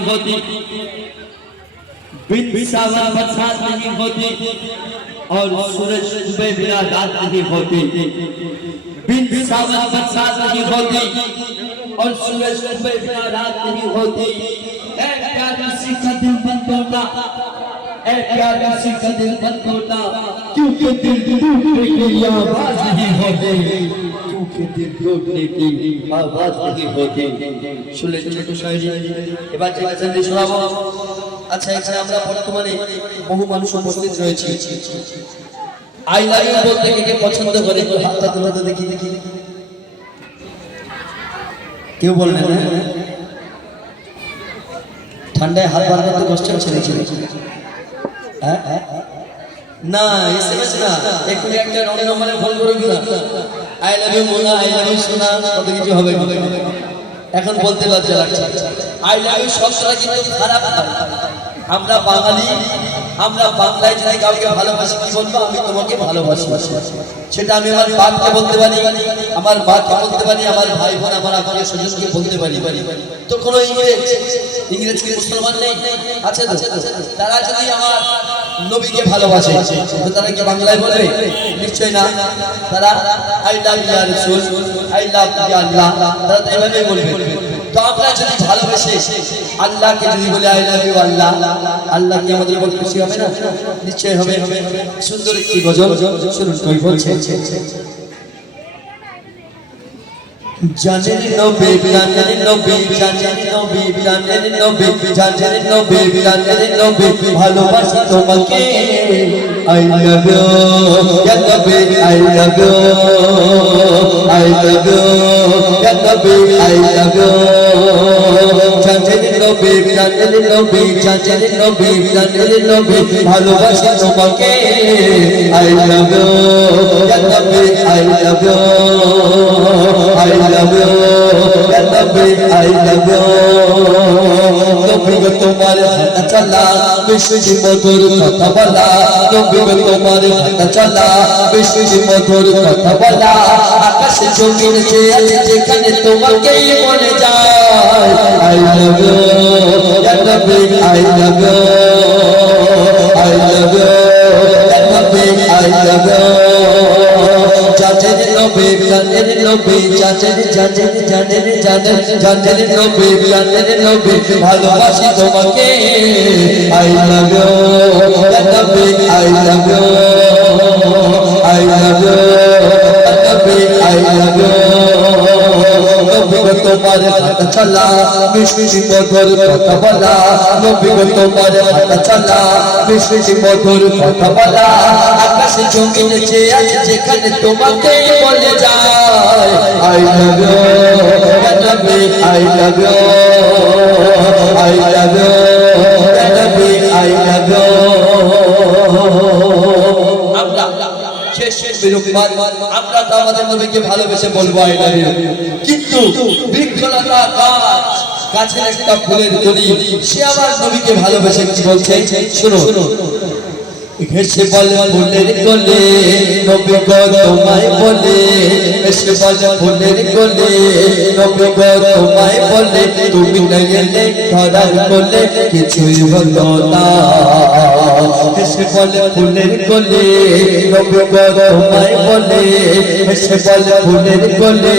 होती, बिन सावन बरसात नहीं होती और सूरज डूबे बिना रात नहीं होती। बिन सावन बरसात नहीं होती और सूरज डूबे बिना रात नहीं होती। ऐ प्यारी सी का दिल बंद तोड़ना, ऐ प्यारी सी का दिल बंद तोड़ना, क्योंकि दिल टूटने की आवाज नहीं होती, क्योंकि दिल टूटने की आवाज नहीं होती। শুনলে ছোট শায়রি এবার যে গানটি শোনাবো। আচ্ছা, এখানে আমরা বর্তমানে বহু মানুষ উপস্থিত রয়েছে। আই লাভ ইউ বলতে কে পছন্দ করে একটু হাতটা তুলে দেখি দেখি। কেউ বলবেন না? ঠান্ডায় হাত বার করতে কষ্ট হচ্ছে হ্যাঁ না, এসএমএস না, একটু একটা রং নম্বরে ফোন করে দিন। I love you Mona, I love you সোনা, কত কিছু হবে এখন বলতে লজ্জা লাগছে। আই লাভ ইউ শব্দটা কিন্তু খারাপ না। আমরা বাঙালি, আমরা বাংলায় যদি কাউকে ভালোবাসি কি বলবো? আমি তোমাকে ভালোবাসি। সেটা আমি আমার বাপকে বলতে পারি, আমার মাকে বলতে পারি, আমার ভাই বোন, আমার আত্মীয় স্বজনকে বলতে পারি। তো কোনো ইংরেজ কি মুসলমান নেই? আছে তো? তারা যদি আমার নবীকে ভালোবাসে তো তারা কি বাংলায় বলবে? নিশ্চয় না। তারা আই লাভ ইউ রাসূল, আই লাভ ইউ আল্লাহ, তারা তো এভাবেই বলবে। তো আমরা যদি ভালোবাসে আল্লাহকে যদি বলে আই লাভ ইউ আল্লাহ, আল্লাহ কি আমাদের উপর খুশি হবে না? নিশ্চয় হবে। সুন্দর একটি গজল শুনুন, কই বলছে। জানেন নবী, জানেন নবী, জানেন নবী, জানেন নবী, জানেন নবী, জানেন নবী, ভালোবাসি তোমাকে। আই লাভ ইউ ইয়া নবী, I love you, I love you ইয়া নবী, আই লাভ ইউ। জানেন নবী, জানেন নবী, জানেন নবী, জানেন নবী, ভালোবাসি তোমাকে। আই লাভ ইউ ইয়া নবী, I love you, I love you, I love you, I love you. নবী গো তোমার হাত চলা, বেশি মধুর কথা বলা। নবী গো তোমার হাত চলা, বেশি মধুর কথা বলা। আকাশে জমিন যে আছে যেখানে তোমাকেই মনে যায়। I love you, I love you, I love you, I love you, I love you, I love you. জানেন নবী, জানেন নবী, জানেন জানেন জানেন জানেন জানেন নবী, জানেন নবী, ভালোবাসি তোমাকে। আই লাভ ইউ ইয়া নবী, I love you, I love you ইয়া নবী, আই লাভ ইউ। নবী গো তোমার হাত চলা, মিষ্টি মধুর কথা বলা। নবী গো তোমার হাত চলা, মিষ্টি মধুর কথা বলা। আকাশে জমিন যে আছে যেখানে তোমাকে বলে যায়। আই লাভ ইউ ইয়া নবী, I love you, I love you ইয়া নবী, আই লাভ ইউ। আমরা তো আমাদের নবীকে ভালোবেসে বলবো আই লাভ ইউ, কিন্তু বৃক্ষলতা গাছ, গাছের একটা ফুলের কলি, সে আবার নবীকে ভালোবেসে কি বলছে শুনো। এসে বলে ফুলের কোলে, নবী গো তোমায় বলে। এসে বলে ফুলের কোলে, নবী গো তোমায় বলে। তুমি না গেলে ধরার কোলে কিছুই হলো না। এসে বলে ফুলের কোলে, নবী গো তোমায় বলে। এসে বলে ফুলের কোলে,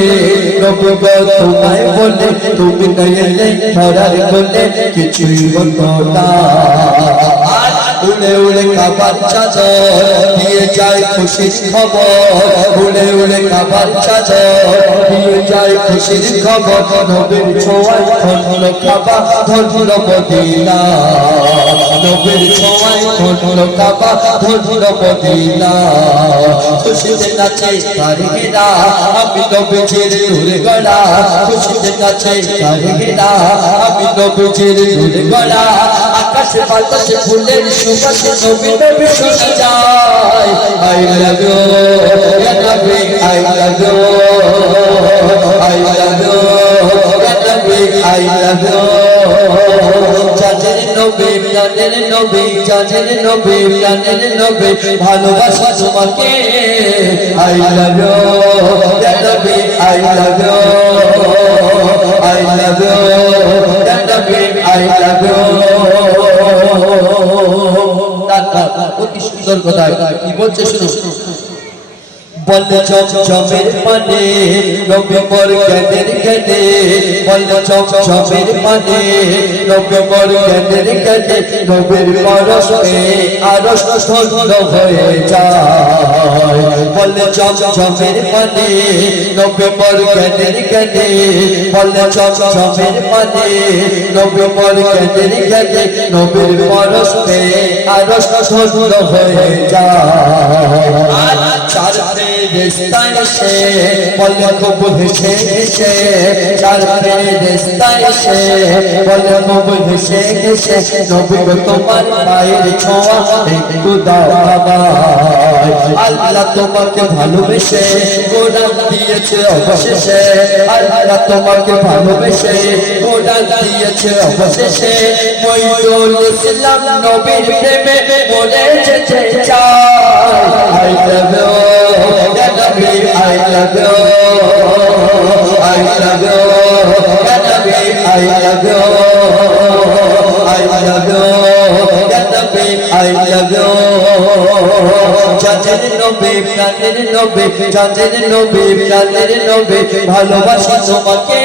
নবী গো তোমায় বলে। তুমি না গেলে ধরার কোলে কিছুই হলো না। উড়ে উড়ে কাবার চাদর দিয়ে যায় খুশির খবর। উড়ে উড়ে কাবার চাদর দিয়ে যায় খুশির খবর। নবীর ছোঁয়ায় ধন্য কাবা, ধন্য মদিনা। নবীর ছোঁয়ায় ধন্য কাবা, ধন্য মদিনা। খুশিতে নাচে তারহেরা, আমি নবীজির নূরে গড়া। খুশিতে নাচে তারহেরা, আমি নবীজির নূরে গড়া। আকাশে বাতাসে ফুলের সুবাসে নবী নবী শোনা যায়। আই লাভ ইউ ইয়া নবী, I love you, I love you ইয়া নবী, আই লাভ ইউ। জানেন নবী, জানেন নবী, জানেন নবী, জানেন নবী, ভালোবাসি তোমাকে। আই লাভ ইউ ইয়া নবী, I love you, I love you ইয়া নবী, আই লাভ ইউ অতি সুন্দর কথা কি বলছে শুনো বলে চমচমের পানে নভেম্বর জ্ঞানের জ্ঞানে বলে চমচমের পানে নভেম্বর জ্ঞানের জ্ঞানে নবের পরশে আরশ ধন্য হয়ে যায় বলে চমচমের পানে নভেম্বর জ্ঞানের জ্ঞানে বলে চমচমের পানে নভেম্বর জ্ঞানের জ্ঞানে নবের পরশে আরশ ধন্য হয়ে যায় চার রাস্তায় সে বলে খুব হেসে হেসে চার রাস্তায় সে বলে খুব হেসে হেসে নবী তোমার পায়ের ছোঁয়া একটু দাও বাবা আল্লাহ তোমাকে ভালোবেসে কোরআন দিয়েছে অবশেষে আল্লাহ তোমাকে ভালোবেসে কোরআন দিয়েছে অবশেষে মইনুল ইসলাম নবীর প্রেমে মরে যেতে চায় I love you ya Nabi I love you I love you ya Nabi I love you I love you ya Nabi I love you জানের নবী প্রাণের নবী জানের নবী প্রাণের নবী ভালোবাসি তোমাকে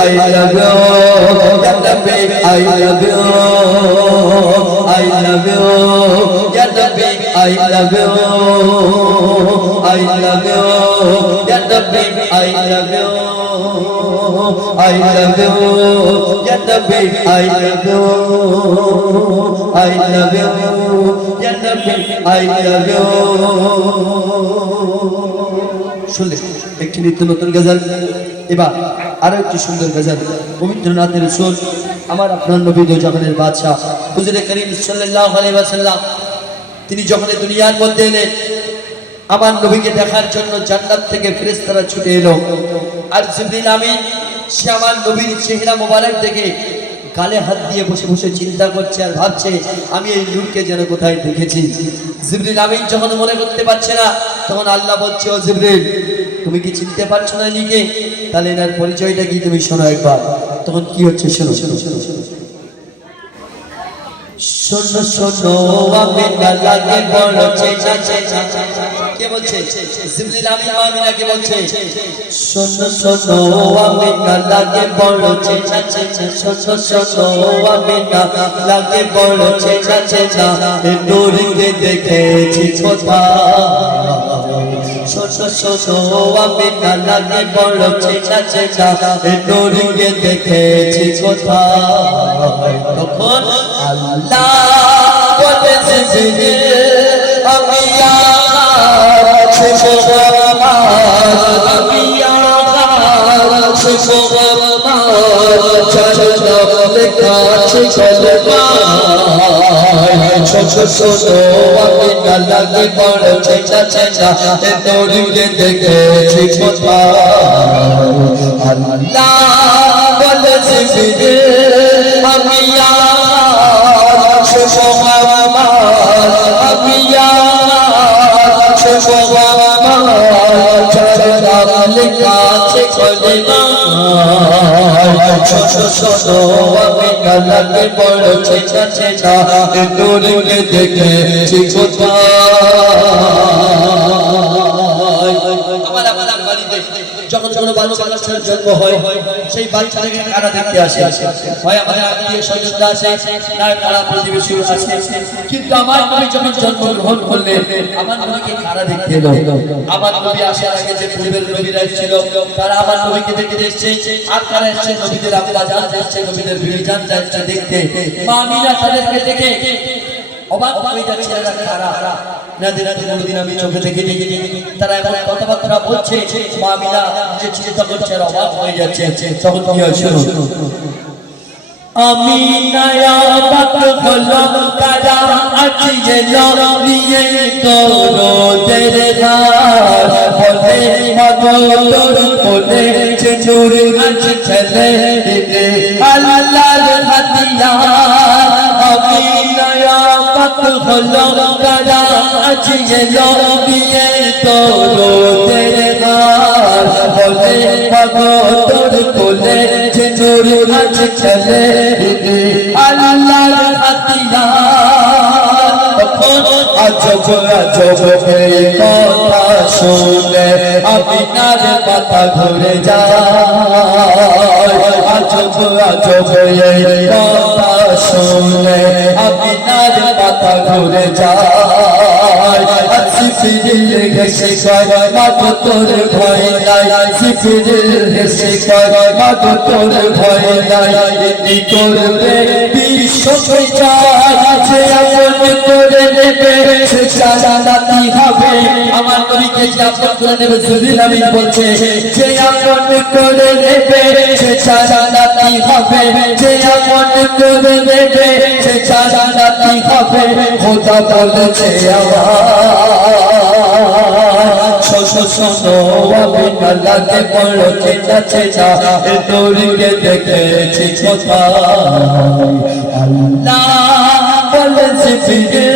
I love you ya Nabi I love you I love you ya Nabi I love you I love you ya Nabi I love you I love you ya Nabi I love you I love you ya Nabi I love you শুনলে একটি নিত্য নতুন গজল এবার আরো একটি সুন্দর গজল রবীন্দ্রনাথের সুর আমার আপনার নবী দো জাহানের বাদশা হুজুরে করিম সাল্লাল্লাহু আলাইহি ওয়াসাল্লাম তিনি যখন দুনিয়ার মধ্যে এলেন আমার নবীকে দেখার জন্য জান্নাত থেকে ফেরেশতারা ছুটে এলো আর জিবরিল আমিন সে আমার নবীর চেহারা মোবারক দেখে গালে হাত দিয়ে বসে বসে চিন্তা করছে আর ভাবছে আমি এই নূরকে যেন কোথায় দেখেছি জিবরিল আমিন যখন মনে করতে পারছে না তখন আল্লাহ বলছে ও জিবরিল তুমি কি চিনতে পারছো না নিকে তাহলে এর পরিচয়টা কি তুমি শোনো একবার তখন কি হচ্ছে শোনো শোনো শোনো শোনো শোনো আমি না লাগে বড় চেঁচা চেঁচা কে বলছে জিবরিল আমিন আমিনাকে বলছে শোনো শোনো আমি না লাগে বড় চেঁচা চেঁচা শোনো শোনো আমি না লাগে বড় চেঁচা চেঁচা এ নূরকে দেখেছি কোথায় শোনো শোনো আমি না লাগে বড় চেঁচা চেঁচা এ নূরকে দেখেছি কোথায় তখন আল্লাহ বলেছে যে আমি দেখেছি যখন কোনো বাচ্চার জন্ম হয় সেই বাচ্চাকে কারা দেখতে আসে হয় আমাদের আত্মীয় স্বজনরা আসে না পাড়া প্রতিবেশী আসে কিন্তু আমার নবী যখন জন্মগ্রহণ করলেন আমার নবীকে কারা দেখতে এলো আমার নবী আসার আগে যে পূর্বের নবীরা ছিল তারা আমার নবীকে দেখতে এসেছে আর তারা এসেছে নবীদের আব্বা জান এসেছে নবীদের বিবি জান যাচ্ছে দেখতে মা আমিনা তাদেরকে দেখে অবাক হয়ে যাচ্ছে এরা কারা নাদের কোনোদিন আমি চোখে দেখিনি তারা এমন কথাবার্তা বলছে মা আমিনা যে চিন্তা করছে আর অবাক হয়ে যাচ্ছে তখন কি হয় শুনো আমি নয়া বাত হলাম তারা আজি এলো নিয়ে দরদের ধার বলে মাগো তোর বলে যে নূর আজ চলে আল্লাহর হাদিয়া আমি নয়া বাত পাক হলো কারা আজিয়ে লবিয়ে তোদের হার বলে পাগো তোর কোলে যে নূর আজ চলে আল্লাহর হাতিয়ার তখন আজব আজব এই কথা শুনে আমিনার মাথা ঘুরে যায় আজব আজব এই কথা শুনে আমিনার মাথা ঘুরে যায় সিফিরিল হেসে কয় মাগো তোর ভয় নাই সিফিরিল হেসে কয় মাগো তোর ভয় নাই এমনি করবে বিশ্বকে যায় যে আপন করে নেবে সে জান্নাতি হবে আমার নবীকে যে আপন করে নেবে জিবরিল আমিন বলছে যে আপন করে নেবে সে জান্নাতি হবে যে আপন করে নেবে সে জান্নাতি হবে খোদা বলেছে শোনো আমিনা লাগে বড় চেনা চেনা এ তোরকে দেখেছি কোথায় আল্লাহ বলেছে ফিরে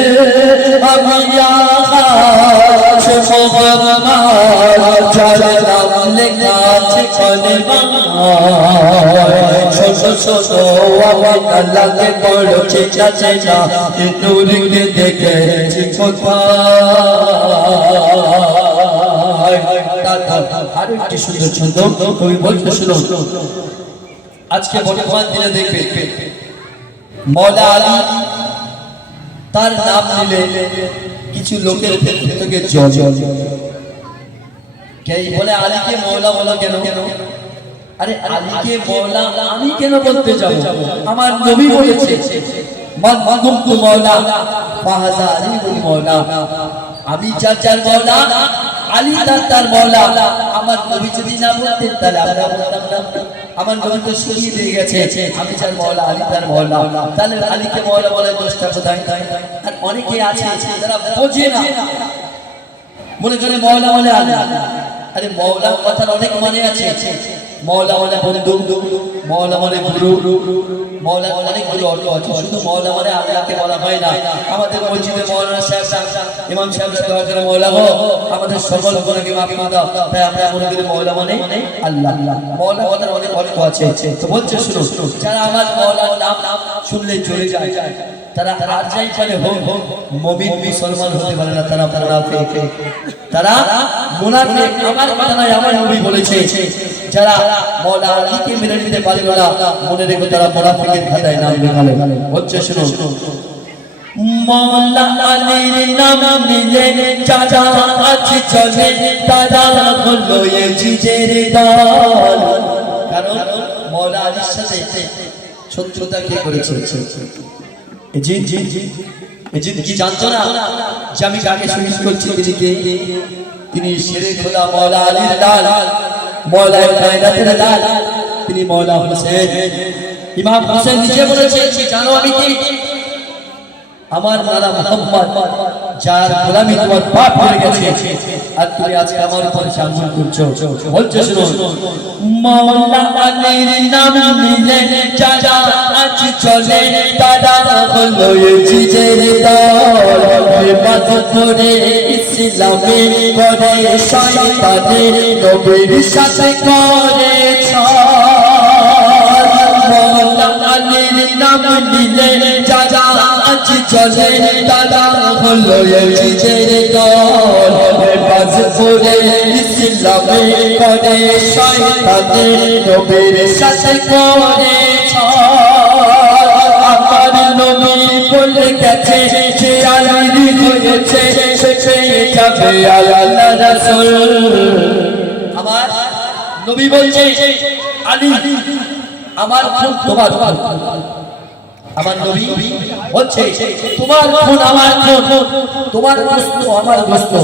আমি আকাশ মোহাম্মদ যার নাম লেখা আছে কলমায় শোনো আমিনা লাগে বড় চেনা চেনা এ তোরকে দেখেছি কোথায় আরো একটি সুন্দর ছন্দ কবি বলতে শুনো আজকে বর্তমান দিনে দেখবে মওলা আলী তার নাম নিলে কিছু লোকের থেকে জল কে বলে আলীকে মওলা বলা কেন আরে আলীকে মওলা আমি কেন বলতে যাব আমার নবী বলেছে মান কুনতু মওলা ফাহাযা আলী মওলা আমি যার মওলা আলী তার মওলা আমার নবী যদি না বলতেন তাহলে আমরা বলতাম না আমার নবী তো শিখিয়ে দিয়ে গেছে আমি যার মওলা আলী তার মওলা তাহলে আলীকে মওলা বলে দোষটা কোথায় আর অনেকে আছে যারা বোঝে না মনে করে মওলা বলে আলী আরে মওলা কথার অনেক মানে আছে মওলা মানে বন্ধু মওলা মানে গুরু মওলা অনেকগুলো অর্থ আছে শুধু মওলা মানে আল্লাহকে বলা হয় না আমাদের মসজিদে মাওলানা সাহেব ইমাম সাহেব দোয়া করে মওলা গো আমাদের সকল গুনাহকে মাফ করে দাও তাই আমরা মনে করি মওলা মানে আল্লাহ মওলা কথার অনেক অর্থ আছে তো বলছে শুনো যারা আমার মওলার নাম শুনলে চলে যায় তারা আর যাই পারে হোক মুমিন মুসলমান হতে পারে না তারা মুনাফিক আমার কথা নয় আমার নবী বলেছে যারা মওলা আলীকে মেনে নিতে পারবে না মনে রেখো তারা মুনাফিকের খাতায় নাম লেখাবে হচ্ছে শুনো মওলা আলীর নাম নিলে চাচা আছে চলে তারা হলো এই জিজের দল কারণ মওলা আলীর সাথে শত্রুতা কে করেছে জিদ কি জানতো না যে আমি কাকে শহীদ করছি তিনি শেরে খোদা মওলা আলীর লাল মওলা কায়নাতের লাল তিনি মওলা হোসেন ইমাম হোসেন নিজে বলেছে জানো আমি কি আমার নানা মুহাম্মদ যার গোলামি তোমার পাপ হয়ে গেছে আর তুমি আজকে আমার উপর শাসন করছো বলছো শুনো মওলা আলীর নাম নিলে যারা আজ চলে তারা হলো এই জিজের দল বেবাদ করে ইসলামে করে শয়তানের নবীর সাথে করে ছল মওলা আলীর নাম নিলে যারা আজ চলে তারা হলো এই জিজের দল বেবাদ করে ইসলামে করে শয়তানের নবীর সাথে করে ছল আমার নবী বলে গেছে যে আলীর হয়েছে সে যাবে আল্লাহ রাসূল আমার নবী বলছে আলী আমার খুন তোমার আমার নবী বলছে তোমার খুন আমার খুন তোমার গোশত আমার গোশত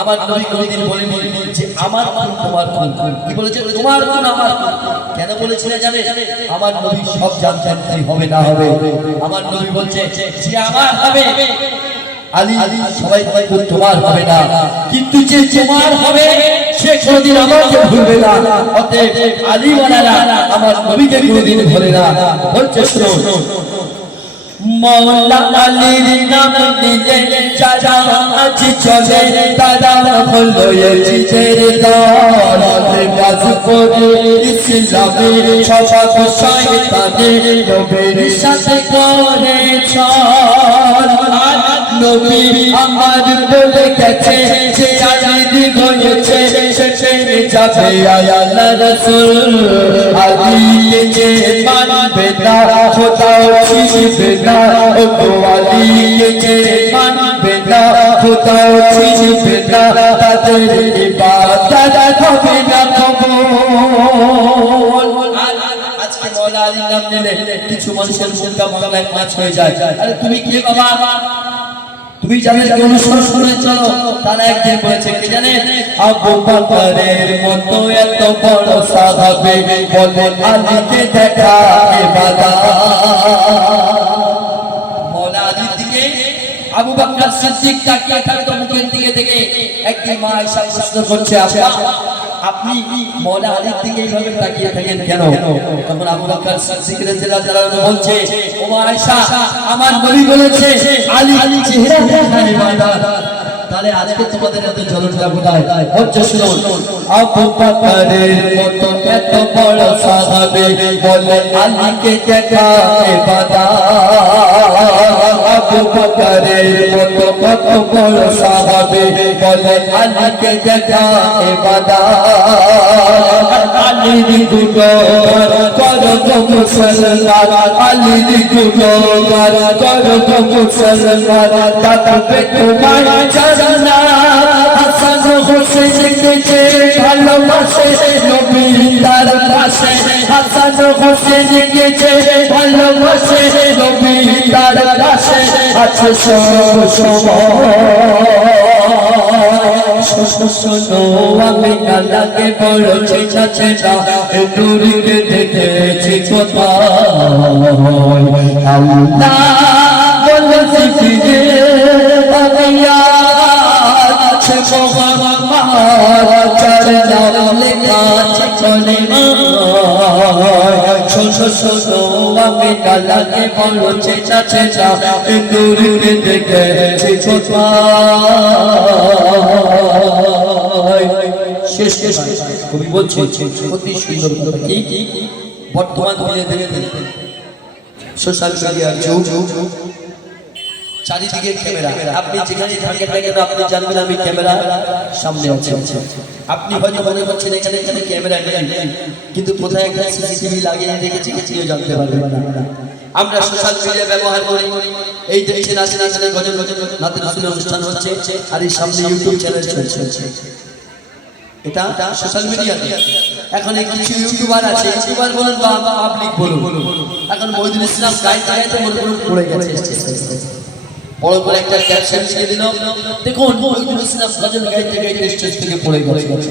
আমার নবী কোনদিন বলেনি যে আমার খুন তোমার খুন কি বলেছে তোমার খুন আমার খুন কেন বলেছিলেন জানেন আমার নবী সব জানতেন কি হবে না হবে আমার নবী বলছে যে আমার হবে আলী সবাই খুন তোমার হবে না কিন্তু যে তোমার হবে সে কোনদিন আমাকে ভুলবে না অতএব আলী ওয়ালারা আমার নবীকে কোনদিন ভুলে না বলছে শুনো मौला अली नाम निले जारा आज चले तारा हलो ये जिजेर दार लिबास परे इस्लामे छाप शयताने नबीर साथे करे छल नबी আমার বলে গেছে যে আলী হয়েছে সেখানে যাবে আল্লাহ রাসূল আলী যে মানবে না খোদা চিনবে না ও আলী যে মানবে না খোদা চিনবে না তাদের ইবাদত হবে না কবুল। আজকে মওলা আলীর নাম নিলে কিছু মানুষের মুখটা বাংলায় মাছ হয়ে যায়। আরে তুমি কে বাবা? তুমি যাদেরকে অনুসরণ করে চলো তারা একদিন বলেছে কি জানে, আবু বকরের মতো এত বড় সাহাবী বলে আলীকে দেখা ইবাদত। মওলা আলীর দিকে আবু বকর সিদ্দিক তাকিয়ে থাকতো মুখের দিকে থেকে। একদিন মা আয়েশা প্রশ্ন করছে, আপনি মওলা আলীর দিকে এইভাবে তাকিয়ে থাকেন কেন? তখন আবু বকর সিদ্দিক রাদিয়াল্লাহু আনহু বলছে, ও মা আয়েশা, আমার নবী বলেছে আলী চেহারা দেখা ইবাদত। তাহলে আজকে তোমাদের এত জ্বলনটা কোথায়? হচ্ছে শুনুন, আবু বকরের মতো এত বড় সাহাবী বলে আলীকে দেখা ইবাদত। আবু বকরের মতো কত বড় সাহাবী বলে আলীকে দেখা ইবাদত। আলীর গুণগান করো গো মুসলমান, আলীর গুণগান করো গো মুসলমান, তাতে তোমার জান্নাত। হাসান হোসেনকে যে ভালোবাসে নবী তার পাশে, হাসান হোসেনকে যে ভালোবাসে নবী তার পাশে আছে সব সময়। শোনো আমি আল্লাহকে বড় চেনা চেনা নূরকে দেখেছি কোথায়। আল্লাহ বলেছে ফিরে আছে মোহাম্মদ চার নাম লেখা আছে কলেমায়। শোনো আমি আল্লাহকে বড় চেনা চেনা নূরকে দেখেছি কোথায়। শেষ কবি বলছে অতি সুন্দর কথা, কি বর্তমান দিনে দেখে সোশ্যাল মিডিয়ার যুগ, চারিদিকে ক্যামেরা। আপনি যেখানে থাকেন না কেন আপনি জানবেন আমি ক্যামেরা সামনে আছি। আপনি হয়তো মনে করছেন এখানে এখানে ক্যামেরা নেই, কিন্তু কোথায় একটা সিসিটিভি লাগিয়ে রেখেছি কেউ জানতে পারবে না। আমরা সোশ্যাল মিডিয়া ব্যবহার করি। এই দেখছেন আসেন আসেন গজল গজল নাতে রাসূলের অনুষ্ঠান হচ্ছে আর এই সামনে ইউটিউব চ্যানেল চলছে। এটা সোশ্যাল মিডিয়া। এখন কিছু ইউটিউবার আছে, ইউটিউবার বলুন বা পাবলিক বলুন, এখন মহিদুল ইসলাম গাইতে গাইতে মনে করুন পড়ে গেছে, বড় করে একটা ক্যাপশন লিখে দিল, দেখুন মহিদুল ইসলাম গজল গাইতে গাইতে স্টেজ থেকে পড়ে গেছে।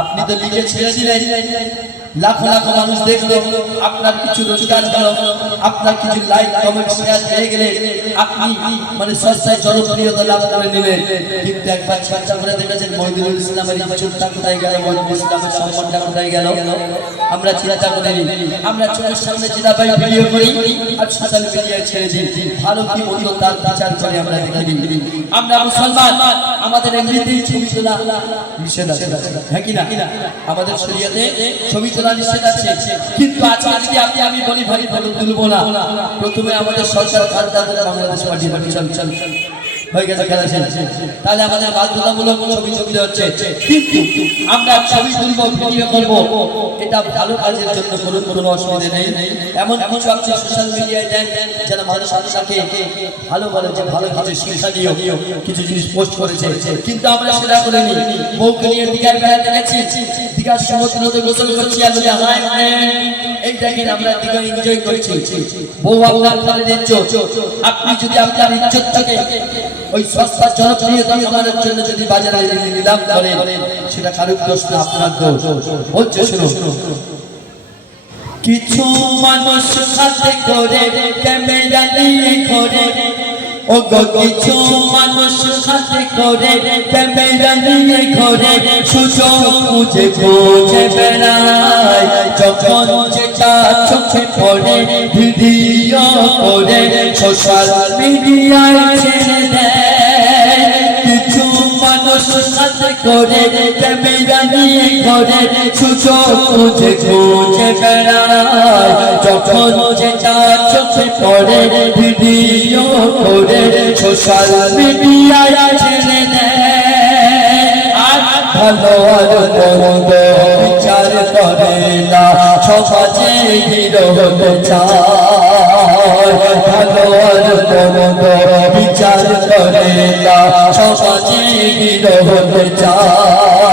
আপনি তো লিখে ছেড়ে দিলেন, লাখো লাখো মানুষ দেখলো, আপনার কিছু রোজগার হলো, আপনার কিছু লাইক কমেন্ট শেয়ার পেয়ে গেলে আপনি মানে সস্তায় জনপ্রিয়তা লাভ করে নিলেন। কিন্তু একবার চিন্তা করে দেখেছেন মহিদুল ইসলামের ইজ্জতটা কোথায় গেল, মহিদুল ইসলামের সম্মানটা কোথায় গেল? আমরা চিন্তা করিনি। আমরা চোখের সামনে যেটা পাই ভিডিও করি আর সোশ্যাল মিডিয়ায় ছেড়ে দিই। ভালো কি মন্দ তার বিচার করে আমরা দেখিনি। আমরা মুসলমান, আমাদের এমনিতেই ছবি তোলা নিষেধ আছে, হ্যাঁ কি না? আমাদের শরীয়তে ছবি তোলা নিষেধ আছে, কিন্তু আজকে যদি আমি বলি ভাই ফটো তুলবো না, প্রথমে আমাদের সরকার বাংলাদেশ পার্টি চল হয়ে গেছে খেলা শেষ, তাহলে আমাদের বাধ্যতামূলক ছবি তুলতে হচ্ছে। কিন্তু আমরা ছবি তুলবো, ভিডিও করবো, এটা ভালো কাজের জন্য করুন, কোনো অসুবিধা নেই। এমন কিছু আপনি সোশ্যাল মিডিয়ায় দেন যারা মানুষ আপনাকে ভালো বলে, যে ভালো কিছু শিক্ষা দিও কিছু জিনিস পোস্ট করেছে, কিন্তু আমরা সেটা করিনি। বউকে নিয়ে দীঘায় বেড়াতে গেছি, দীঘার সমুদ্রতে গোসল করছি আর এই দেখেন আমরা দীঘা এনজয় করছি। বউ আপনার ঘরে ইজ্জত, আপনি যদি আপনার ইজ্জত থাকে ওই সস্তা জনপ্রিয়তা কামানোর জন্য যদি বাজারে নিলাম করেন, সেটা কারুর দোষ না, আপনার দোষ। বলছে শুনো, কিছু মানুষ সাথে করে ক্যামেরা নিয়ে ঘরে, ও গো কিছু মানুষ সাথে করে ক্যামেরা নিয়ে ঘরে, সুযোগ বুঝে বুঝে বেড়ায়, যখন যেটা চোখে পড়ে ভিডিও ভিডিও করে সোশ্যাল মিডিয়ায় ছেড়ে দেয় কিছু মানুষ হাতে করে ক্যামেরা নিয়ে ঘরে সুযোগ খুঁজে খুঁজে বেড়ায় যখন যে তার চোখে পড়ে ভিডিও করে সোশ্যাল মিডিয়ায় ছেড়ে দেয় আর ভালো আর মন্দ বিচার করে না সমাজে হিরো হতে চায় ভালো আর মন্দ বিচার করে না সমাজে হিরো হতে চায়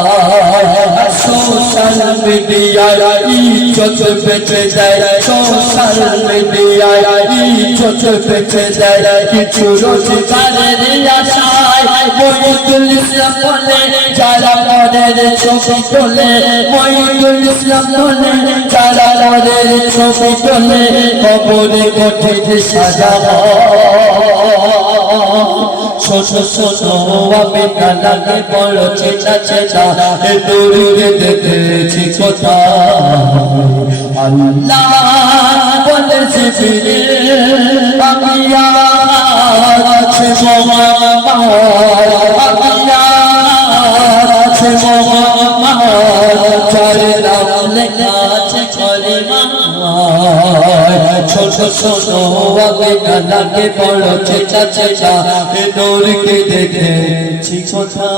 সোশ্যাল মিডিয়ায় ইজ্জত বেঁচে দেয় সোশ্যাল মিডিয়ায় ইজ্জত বেঁচে দেয় কিছু রোজগারের আশায় মহিদুল ইসলাম বলে যারা মনের ছবি তোলে মহিদুল ইসলাম বলে যারা মনের ছবি তোলে কবরে কঠিন সাজা শোনো শোনো আমি কালাকে বড় চেতা চেতা দূরে দেখেছি কোথায় আল্লাহ বলেছে ফিরে আমি আছে মোহাম্মদ আমি আছে মোহাম্মদ যার নাম লেখা আছে কলেমা ছোট শোনো আমি কালাকে বড় চেতা চেতা দূরকে দেখেছি কোথায়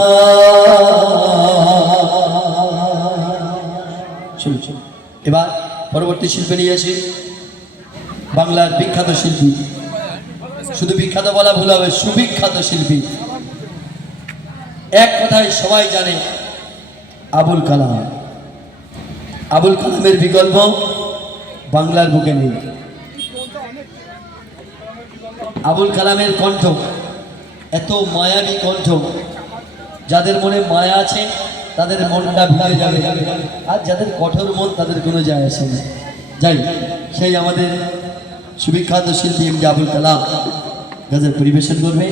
এবার পরবর্তী শিল্পী নিয়ে আসি বাংলার বিখ্যাত শিল্পী শুধু বিখ্যাত বলা ভুল হবে সুবিখ্যাত শিল্পী এক কথায় সবাই জানে আবুল কালাম আবুল কালামের বিকল্প বাংলার বুকে নেই আবুল কালামের কণ্ঠ এত মায়াবী কণ্ঠ যাদের মনে মায়া আছে তাদের মনটা ভিজে যাবে আর যাদের কঠোর মন তাদের কোনো যায় আসে না যাই সেই আমাদের সুবিখ্যাত শিল্পী এম আবুল কালাম গজল পরিবেশন করবে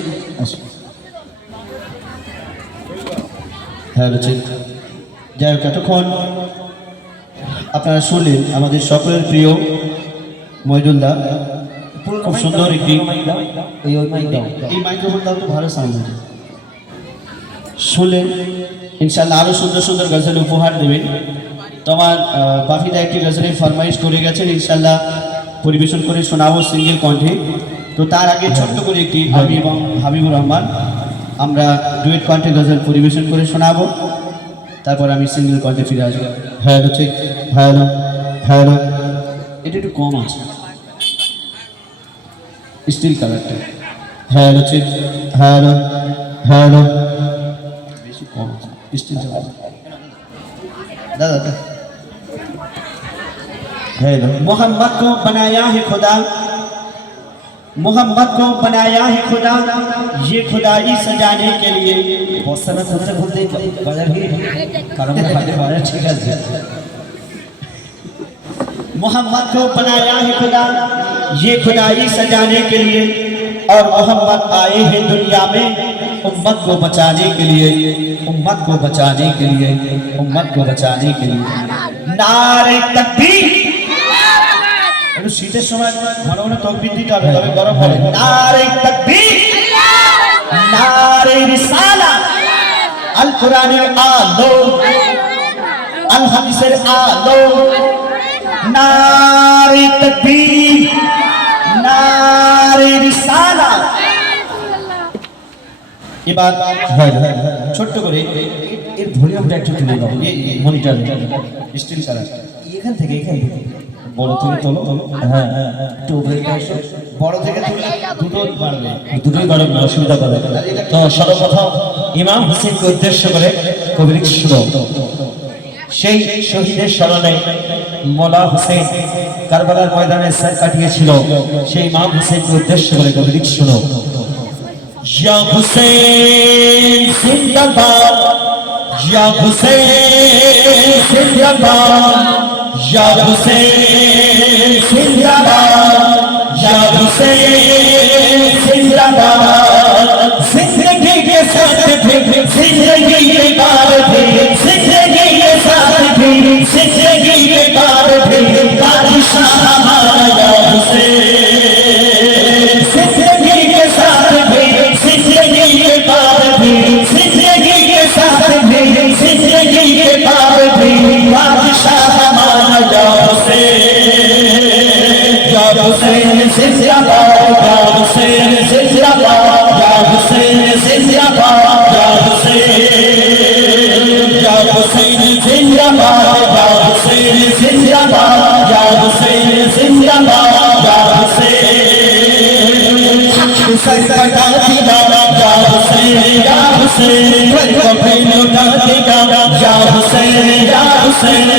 হ্যাঁ রচিত যাই হোক এতক্ষণ আপনারা শুনলেন আমাদের সকলের প্রিয় মহিদুল্লাহ খুব সুন্দর একটি এই মাইক্রোফোনটাও তো ভালো সাউন্ড হয়েছে শুনলেন ইনশাল্লাহ আরও সুন্দর সুন্দর গজল উপহার দেবেন তো আমার বাকিদা একটি গজলের ফরমাইশ করে গেছেন ইনশাল্লাহ পরিবেশন করে শোনাবো সিঙ্গেল কণ্ঠে তো তার আগে ছোট্ট করে একটি আমি এবং হাবিবুর রহমান আমরা ডুয়েট কণ্ঠে গজল পরিবেশন করে শোনাবো তারপর আমি সিঙ্গেল কণ্ঠে ফিরে আসবো হ্যাঁ ঠিক হ্যাঁ হ্যাঁ এটা একটু কম আছে স্টিল কালারটা হ্যাঁ ঠিক হ্যাঁ হ্যাঁ বেশি কম আছে স্টিল দাদা है मोहम्मद को बनाया है खुदा मोहम्मद को बनाया है खुदा ये खुदाई सजाने के लिए बहुत सारा सबसे बोलते बाजार ही कारण बाजार ठीक है मोहम्मद को बनाया है खुदा ये खुदाई सजाने के लिए और मोहम्मद आए हैं दुनिया में उम्मत को बचाने के लिए उम्मत को बचाने के लिए उम्मत को बचाने के लिए नारे तकबीर একটু শীতের সময় ঘন ঘন তকবীর দিতে হবে তবে গরম হবে নারে তাকবীর নারে রিসালাত আল কোরআনের আলো আল হাদিসের আলো নারে তাকবীর নারে রিসালাত এবার ছোট্ট করে এর ভলিউমটা একটু তুলে দাও মনিটর স্টিল কালার এখান থেকে বড় থেকে তোলো হ্যাঁ একটু বড় থেকে দুটোই বাড়বে অসুবিধা করে তো সর্বপ্রথম ইমাম হুসেনকে উদ্দেশ্য করে কবির শুনো সেই শহীদের স্মরণে মোলা হুসেন কারবালার ময়দানে স্যার কাটিয়েছিল সেই ইমাম হুসেনকে উদ্দেশ্য করে কবির শুনো ইয়া হুসেন জিন্দাবাদ ইয়া হুসেন জিন্দাবাদ या हुसैन जिंदाबाद या हुसैन जिंदाबाद जिंदगी के साथ भी जिंदगी के पार भी जिंदगी के साथ भी जिंदगी के पार भी बादशाह हमारा या हुसैन जिंदाबाद या हुसैन जिंदाबाद या हुसैन जिंदाबाद या हुसैन या हुसैन जिंदाबाद या हुसैन जिंदाबाद या हुसैन जिंदाबाद या हुसैन सर कटा दिया या हुसैन या हुसैन कभी लौटा देगा या हुसैन या हुसैन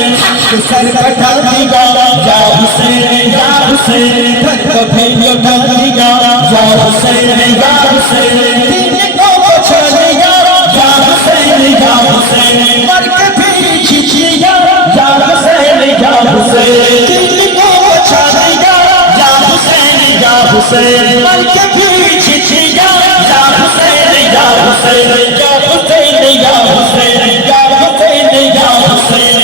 सर कटा दिया या हुसैन या हुसैन कभी लौटा देगा या हुसैन या हुसैन दीन को बचा लिया या हुसैन या हुसैन मर के भी खींच लिया या हुसैन या हुसैन दीन को बचा लिया या हुसैन या हुसैन मर के भी खींच लिया या हुसैन या हुसैन या हुसैन या हुसैन या हुसैन या हुसैन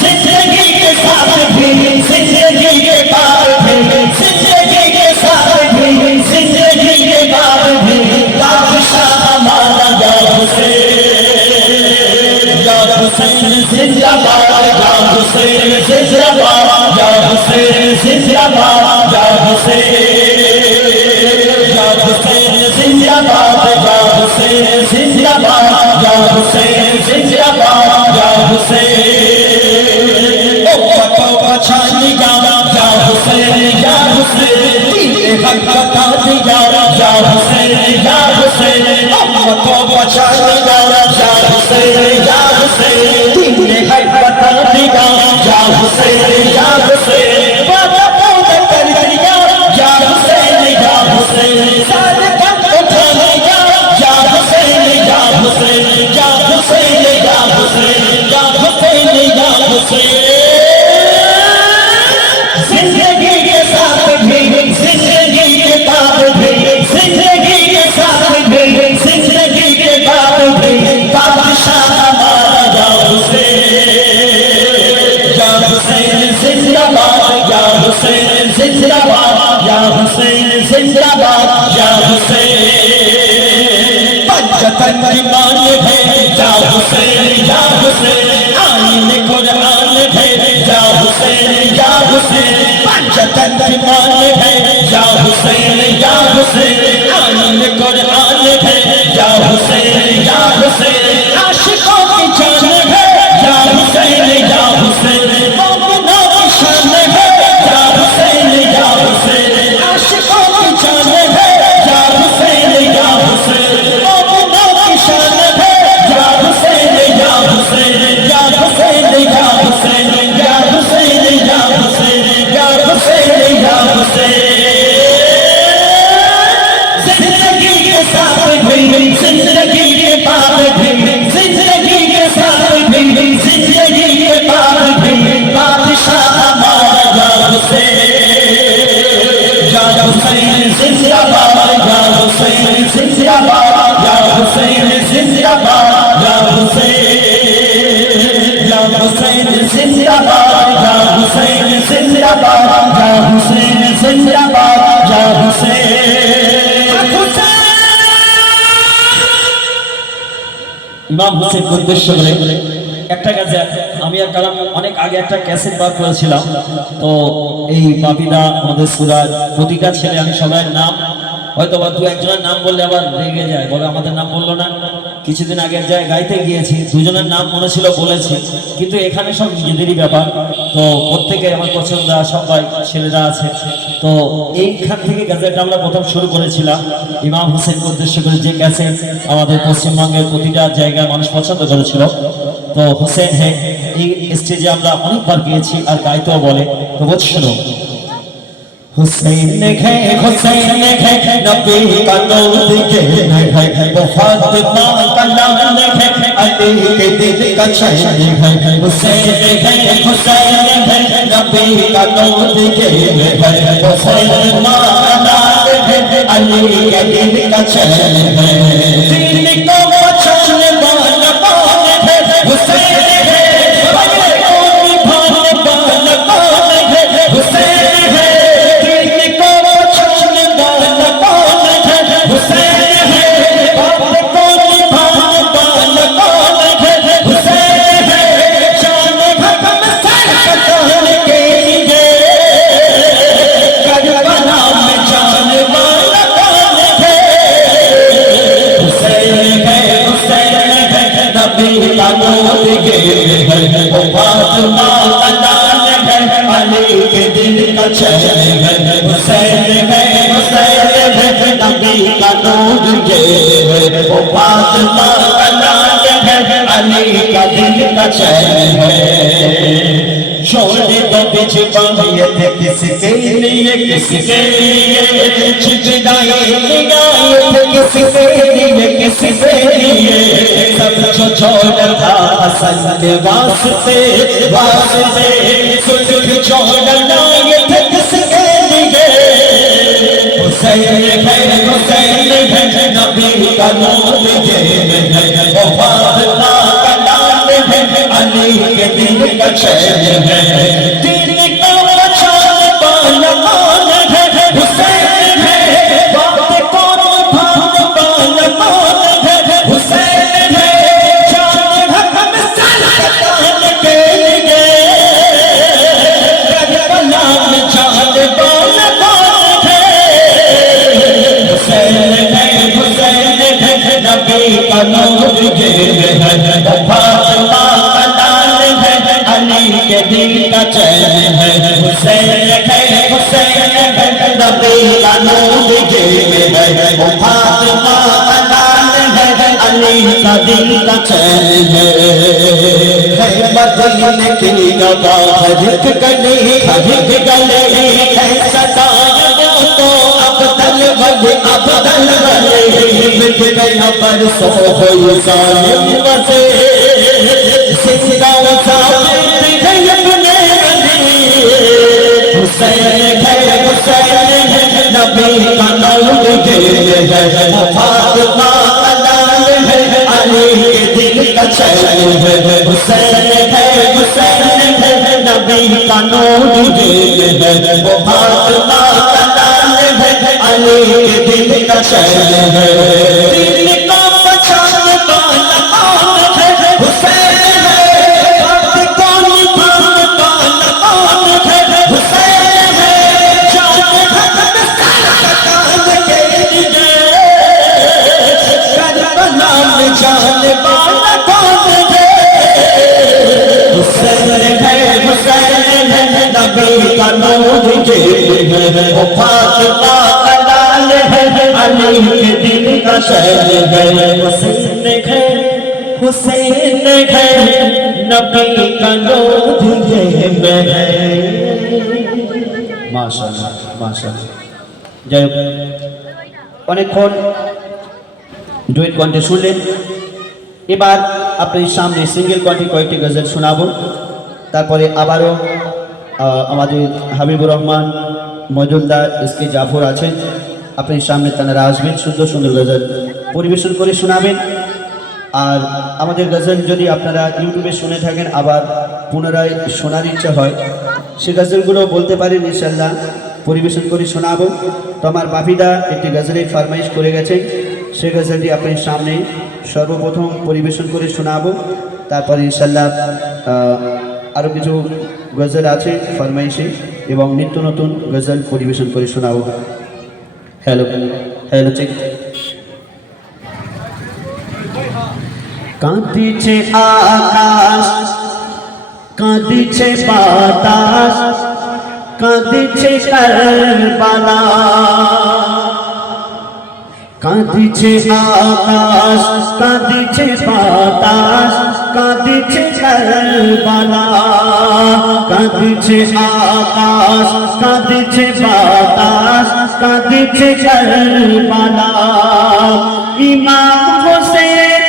जिंदगी के साथ भी जिंदगी के बाद भी जिंदगी के साथ भी जिंदगी के बाद भी बादशाह हमारा या हुसैन जिंदाबाद या हुसैन जिंदाबाद या हुसैन जिंदाबाद या हुसैन जिंदाबाद या हुसैन जिंदाबाद या हुसैन जिंदाबाद या हुसैन ओ को बचा लिया या हुसैन या हुसैन दीन हक बता दिया या हुसैन या हुसैन को बचा लिया या हुसैन या हुसैन दीन हक बता दिया या हुसैन या हुसैन बाबा पूरा कर दिया या हुसैन या हुसैन सारे कम उठा लिया या हुसैन या हुसैन या हुसैन या हुसैन या हुसैन या हुसैन जिंदगी के साथ भी जिंदगी के बाद भी जिंदगी के साथ भी जिंदगी के बाद भी बादशाह हमारा या हुसैन जिंदाबाद या हुसैन जिंदाबाद या हुसैन जिंदाबाद या हुसैन पंचतन की मान है या हुसैन या हुसैन आईन कुरान है या हुसैन या हुसैन पंचतन की मान है या हुसैन या हुसैन आईन कुरान है या हुसैन या हुसैन आशिकों की जान है या हुसैन या हुसैन मोमिनों की शान है या हुसैन या हुसैन आशिकों की जान है या हुसैन या हुसैन मोमिनों की शान है या हुसैन या हुसैन या हुसैन या हुसैन या हुसैन या हुसैन या हुसैन या हुसैन जिंदगी के साथ भी जिंदगी के बाद भी जिंदगी के साथ भी जिंदगी के बाद भी बादशाह हमारा या हुसैन जिंदाबाद या हुसैन जिंदाबाद या हुसैन जिंदाबाद या हुसैन या हुसैन जिंदाबाद या हुसैन जिंदाबाद या हुसैन जिंदाबाद या ইমাম হোসেন উদ্দেশ্য করে একটা কাজে আমি আর কালাম অনেক আগে একটা ক্যাসেট বার করেছিলাম তো এই বাপিদা আমাদের সুরাজ প্রতিটা ছেলে আমি সবার নাম হয়তো বা দু একজনের নাম বললে আবার রেগে যায় বলে আমাদের নাম বললো না কিছুদিন আগের জায়গায় গাইতে গিয়েছি দুজনের নাম মনে ছিল বলেছি কিন্তু এখানে সব নিজেদেরই ব্যাপার তো প্রত্যেকে আমার পছন্দ সবাই ছেলেরা আছে তো এইখান থেকে ক্যাসেটটা আমরা প্রথম শুরু করেছিলাম ইমাম হোসেনকে উদ্দেশ্য করে যে ক্যাসেট আমাদের পশ্চিমবঙ্গের প্রতিটা জায়গায় মানুষ পছন্দ করেছিল তো হোসেন হ্যাঁ এই স্টেজে আমরা অনেকবার গিয়েছি আর গাইতেও বলে তো বলছিল हुसैन है नबी का नूर ये है वो फातिमा का लाल है अली के दिल का चैन है हुसैन है नबी का नूर ये है वो फातिमा का लाल है अली के दिल का चैन है दीन को बचाने वाला कौन है हुसैन है चैन है हुसैन है नबी का नूर ये है वो फातिमा का नाज है अली का दिल का चैन है छोड़ दो बिछवानियत किसके लिए किसके लिए छिपनाए निगाहें किसके लिए सब जो छोड़ा था हसन के वास्ते वास्ते सुख छोड़ना ये किसके लिए हुसैन है नबी का नूर ये है वो फातिमा का नाम है अली के दिल का चैन है दिल का मचाने वाला कौन है हुसैन है बात कौन भाने वाला कौन है हुसैन है जान हक में सलाम के लिए करबला में जाने वाला कौन है हुसैन है नबी का नूर ये है फातिमा का नाम है अली के दिल का चैन है हुसैन है नबी का नूर ये है फातिमा का नाम है अली का दिल का चैन है मदीने की नवा हर एक गली है सदाए तो अब्दल वली मिट गया परसों हुई जालिम वसे सिंगा साबित गई अपने हुसैन है नबी का नूर ये है फातिमा का नाम है अली के दिल का चैन है हुसैन है नबी का नूर ये है फातिमा का नाम है अली के दिल का चैन है दिल का पहचान वाला कौन है हुसैन है बात कौन भाने वाला कौन है हुसैन है जान हक में सलाम के लिए करबला में जाने वाला कौन है हुसैन है नबी का नूर ये है वो फातिमा का नाम है अली के दिल का चैन है हुसैन है नबी का नूर ये है माशाअल्लाह माशाअल्लाह जय অনেকক্ষণ ডুয়েট কণ্ঠে শুনলেন এবার আপনাদের সামনে সিঙ্গেল কণ্ঠে কয়েকটি গজল শোনাবো তারপরে আবারও আমাদের হাবিবুর রহমান মজুমদার এসকে জাফর আছেন আপনাদের সামনে তারা আসবেন সুন্দর সুন্দর গজল পরিবেশন করে শোনাবেন আর আমাদের গজল যদি আপনারা ইউটিউবে শুনে থাকেন আবার পুনরায় শোনার ইচ্ছা হয় সে গজলগুলো বলতে পারেন ইনশাআল্লাহ পরিবেশন করে শোনাবো তো আমার বাপিদা একটি গজলের ফরমাইশ করে গেছেন সে গজলটি আপনাদের সামনে সর্বপ্রথম পরিবেশন করে শোনাবো তারপরে ইনশাআল্লাহ আরও কিছু গজল আছে ফরমাইশে এবং নিত্য নতুন গজল পরিবেশন করে শোনাবো হ্যালো হ্যালো চেক কাঁদিছে আকাশ কাঁদিছে বাতাস কাঁদিছে কারবালা কাঁদিছে আকাশ কাঁদিছে বাতাস কাঁদিছে কারবালা কাঁদিছে আকাশ কাঁদিছে বাতাস কাঁদিছে কারবালা ইমাম হোসেন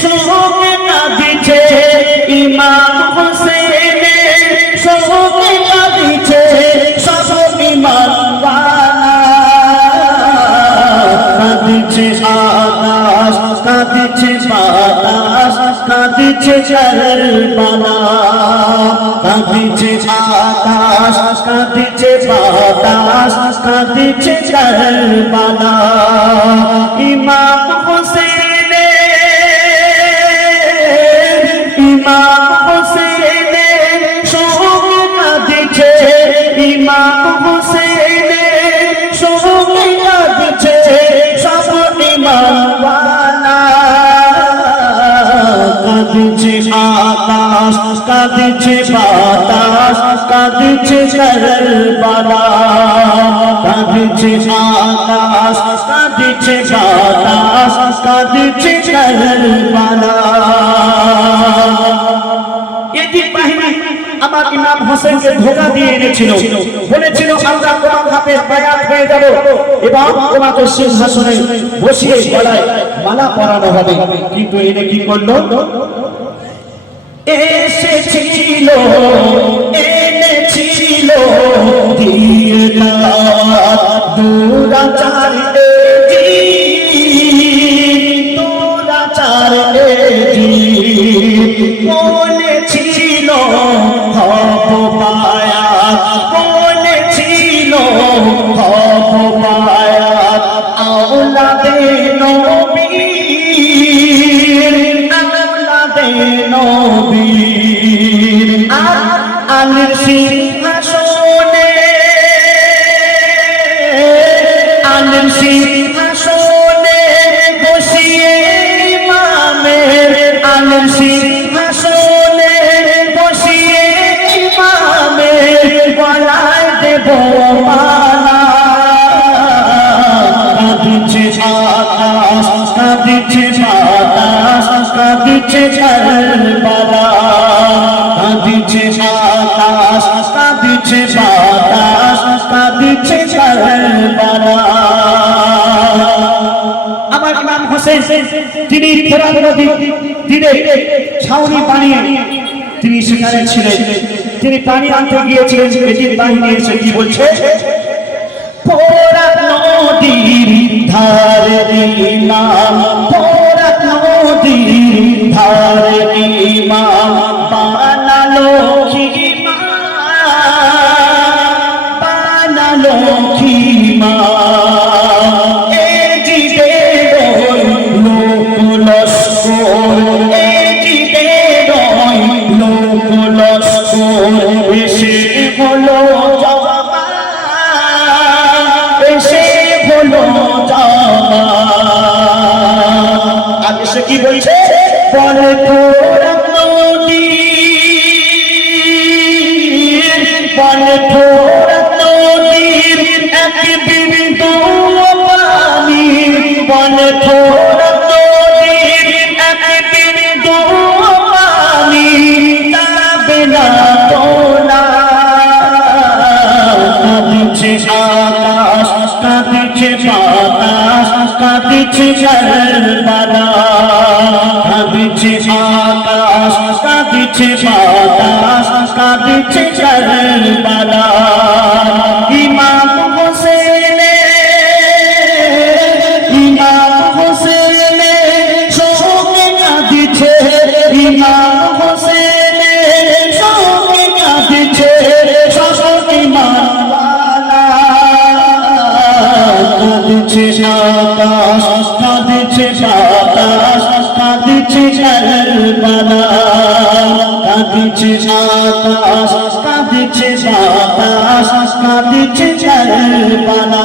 শোকে কাঁদিছে ইমাম হোসেন শোকে কাঁদিছে সব ইমানওয়ালা কাঁদিছে আকাশ কাঁদিছে বাতাস কাঁদিছে কারবালা কাঁদিছে আকাশ কাঁদিছে বাতাস কাঁদিছে কারবালা ইমাম হোসেন শোকে কাঁদিছে ইমাম হোসেন শোকে কাঁদিছে সব ইমানওয়ালা কাঁদিছে কাঁদছে আকাশ, কাঁদছে বাতাস, কাঁদছে কারবালা। কাঁদছে আকাশ, কাঁদছে বাতাস, কাঁদছে কারবালা। এজিদ বাহিনী আমার ইমাম হোসেনকে ধোঁকা দিয়ে এনেছিল, বলেছিল আমরা তোমার হাতে বায়াত হয়ে যাব এবং তোমাকে সিংহাসনে বসিয়ে গলায় মালা পরানো হবে। কিন্তু এনে কি করলো? এসেছিল, এনেছিল দিয়ে দুরাচার দুরাচার বলেছিল হব বায়াত, বলেছিল হব বায়াত আওলাদে নবীর, আওলাদে নবীর। আর আলীর সিংহাসনে, আলীর সিংহাসনে বসিয়ে ইমামের, আলীর সিংহাসনে বসিয়ে ইমামের গলায় দেব মালা। কাঁদছে আকাশ, কাঁদছে বাতাস, কাঁদছে কারবালা। কাঁদছে আকাশ, কাঁদছে বাতাস, কাঁদছে কারবালা। আমার ইমাম হোসেন তিনি ফোরাত নদীর তীরে ছাউনি বানিয়ে তিনি সেখানে ছিলেন। তিনি পানি আনতে গিয়েছিলেন, এজিদ বাহিনী এসে কি বলছে? ফোরাত নদীর ধারে ইমাম, ফোরাত নদীর ধারে ইমাম বানালো খিমা, বানালো খিমা। এজিদের লোক লস্কর, এজিদের লোক লস্কর এসে হলো জমা, এসে হলো জমা। আর এসে কি বলছে? বলে ফোরাত নদীর, বলে ফোরাত নদীর এক বিন্দু পানি, বলে ফোরাত নদীর এক বিন্দু পানি যাবে না তোলা। কাঁদছে আকাশ, কাঁদছে বাতাস, কাঁদছে কারবালা। কাঁদছে আকাশ, কাঁদছে বাতাস, কাঁদছে কারবালা। ইমাম হোসেন, ইমাম হোসেন শোকে কাঁদছে, ইমাম হোসেন শোকে কাঁদছে শোক ইমানওয়ালা। কাঁদছে আকাশ, কাঁদছে বাতাস, কাঁদছে কারবালা। কাঁদছে আকাশ, কাঁদছে বাতাস, কাঁদছে কারবালা।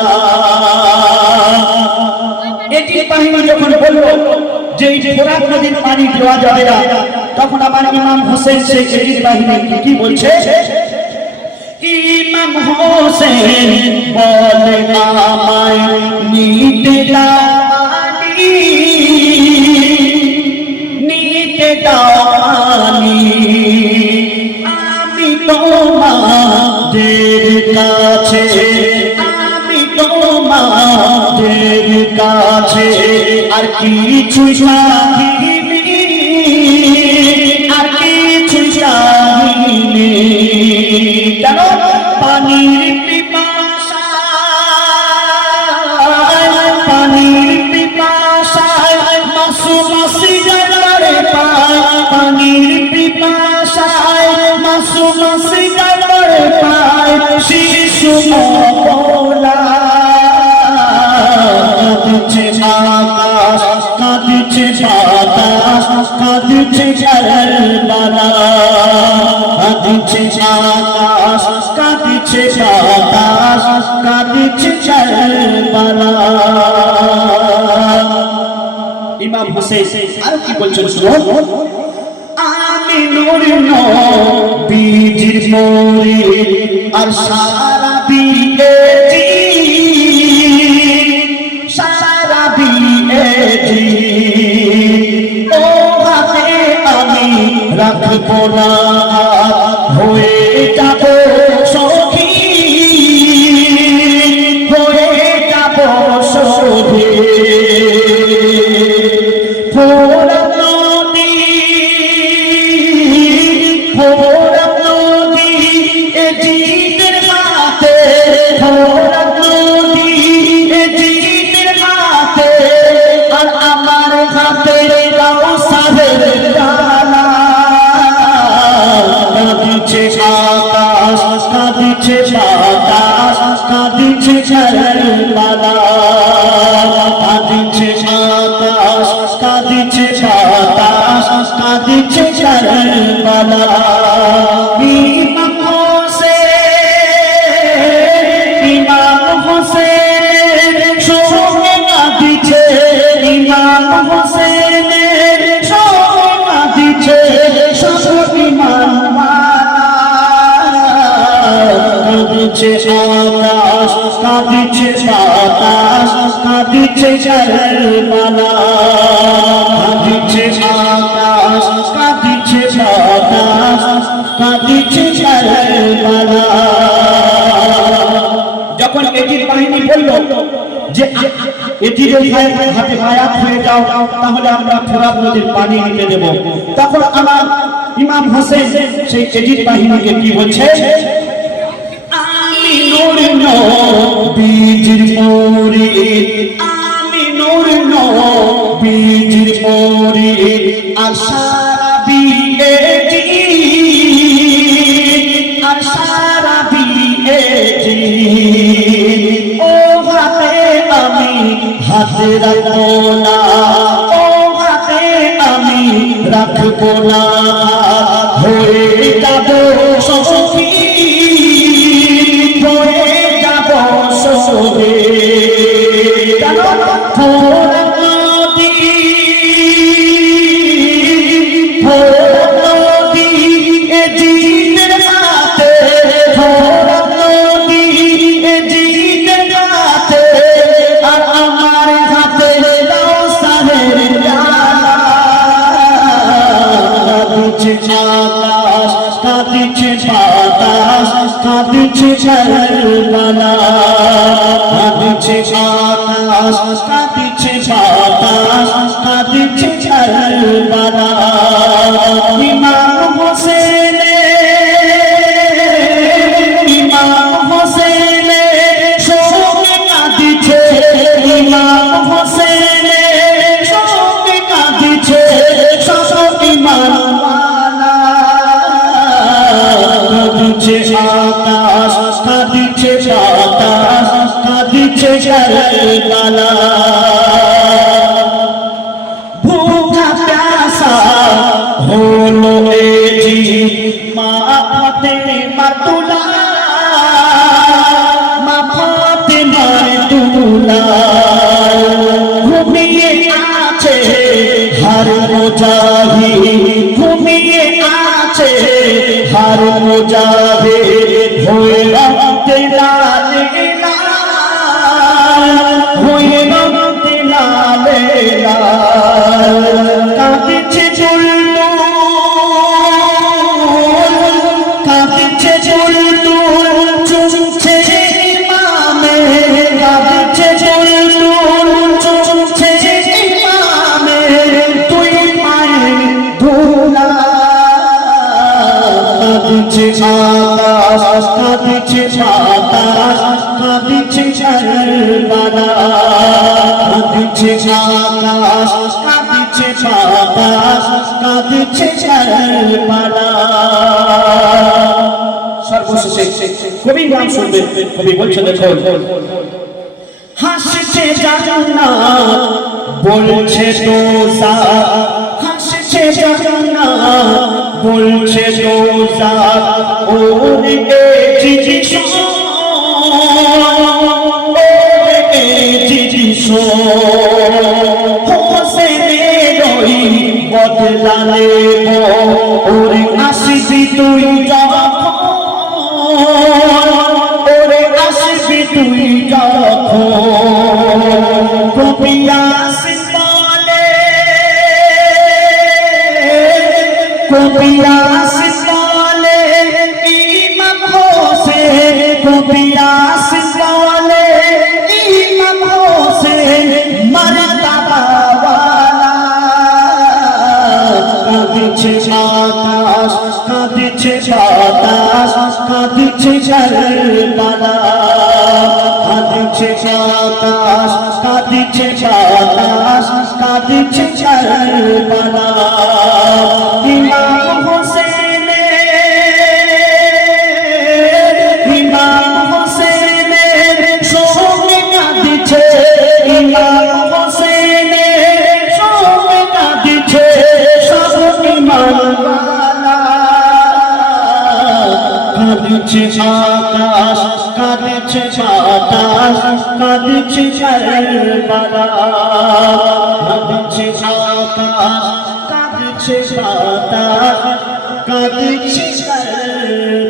এটি বাহিনী যখন বলল যে এই ফোরাত নদীর পানি দেওয়া যাবে না, তখন আমার ইমাম হোসেন সেই এজিদ বাহিনী কি বলছে? ইমাম হোসেন বলে আমায় নিতে দাও পানি, নিতে দাও পানি। আমি তোমাদের কাছে, আমি তোমাদের কাছে আর কিছু চাহিনি, আর কিছু চাহিনি। কেন? পানির পিপাসায়, পানির পিপাসায় মাসুম সিগারে পায়, পানির পিপাসায় মাসুম সিগারে পায় শিশু মওলা। কাঁদছে আকাশ, কাঁদছে বাতাস, কাঁদছে কারবালা। কাঁদছে আকাশ, কাঁদছে বাতাস, কাঁদছে কারবালা। ইমাম হোসেন আর কি বলছেন শুনুন। নূর নবীজির মুরিদ আর সারা দিয়েছি ও হাতে আমি রাখবো না হয়ে যাব সখী হয়ে যাব সখী ফোড়া নদী এ জিদের মাতে ফোড়া নদী এ জিদের মাতে আর আমার হাতে কাউসারের ডালা কাঁদিছে আকাশ কাঁদিছে বাতাস কাঁদিছে ঝড়মালা কাঁদিছে আকাশ কাঁদিছে বাতাস কাঁদিছে ঝড়মালা ইমাম হোসেন সঙ্গে কাঁদিছে ইমাম হোসেন সঙ্গে কাঁদিছে সব ইমাম কাঁদিছে আকাশ কাঁদিছে বাতাস কাঁদিছে ঝড়মালা কাঁদিছে আকাশ কাঁদিছে বাতাস কাঁদিছে ঝড়মালা যখন এজিদ বাহিনী বলল যে এজিদের হাতে বায়াত হয়ে যাও তাহলে আমরা ফোরাত নদীর পানি নিতে দেব তখন আমার ইমাম হোসেন সেই এজিদ বাহিনীকে কি বলছে আমি নূর নবীজির মুরিদ আমি নূর নবীজির মুরিদ আর সারা দিয়েছি আর সারা দিয়েছি ও হাতে আমি হাতে রাখবো না ও হাতে আমি রাখবো না হয়ে যাব সখী হয়ে যাব সখী ফোড়া নদী এ জিদের হাতে ফোড়া নদী এ জিদের হাতে আর আমার হাতে কাউসারের ডালা কাঁদিছে আকাশ কাঁদিছে বাতাস কাঁদিছে ঝড়মালা কাঁদিছে আকাশ কাঁদিছে বাতাস কাঁদিছে ঝড়মালা ইমাম হোসেন সঙ্গে কাঁদিছে ইমাম হোসেন সঙ্গে কাঁদিছে সব ইমাম কাঁদিছে আকাশ কাঁদিছে বাতাস কাঁদিছে ঝড়মালা ভুখা প্যাসা হলো এজিদ মা ফাতেমার তুলা মা ফাতেমার তুলা ঘুমিয়ে আছে হর মুজাহিদ ঘুমিয়ে আছে হর মুজাহিদ হয়ে রক্তে লালে লাল হয়ে রক্তে লালে লাল কাঁদিছে কাঁদিছে চুমছে ইমামে কাঁদিছে চুমছে ইমামে তুই পায়ে ধুলা কাঁদিছে আকাশ কাঁদিছে বাতাস কাঁদিছে ঝড়মালা কাঁদিছে আকাশ কাঁদিছে বাতাস কাঁদিছে ঝড়মালা সর্বশেষে কবি গান শুনবেন কবি বলছে দেখো হাসছে জান্নাত বলছে দোজাখ হাসছে জান্নাত বলছে দোজাখ ওরে এজিদ ওরে এজিদ হোসেনের বদলা নেব ওরে আসবি তুই যখন, ওরে আসবি তুই যখন, কবি আসিস বলে, কবি আসিস বলে ইমাম হোসেন, কবি আসিস বলে ইমাম হোসেন মর্তবা ওয়ালা। কাঁদিছে আকাশ, কাঁদিছে বাতাস, কাঁদিছে কারবালা, কাঁদিছে আকাশ, কাঁদিছে বাতাস, কাঁদিছে কারবালা। ইমাম হোসেনের, ইমাম হোসেনের সঙ্গে কাঁদিছে, ইমাম হোসেনের সঙ্গে কাঁদিছে সব ইমানওয়ালা। কাঁদিছে আকাশ, কাঁদিছে বাতাস, কাঁদিছে কারবালা, কাঁদিছে আকাশ, কাঁদিছে বাতাস, কাঁদিছে কারবালা।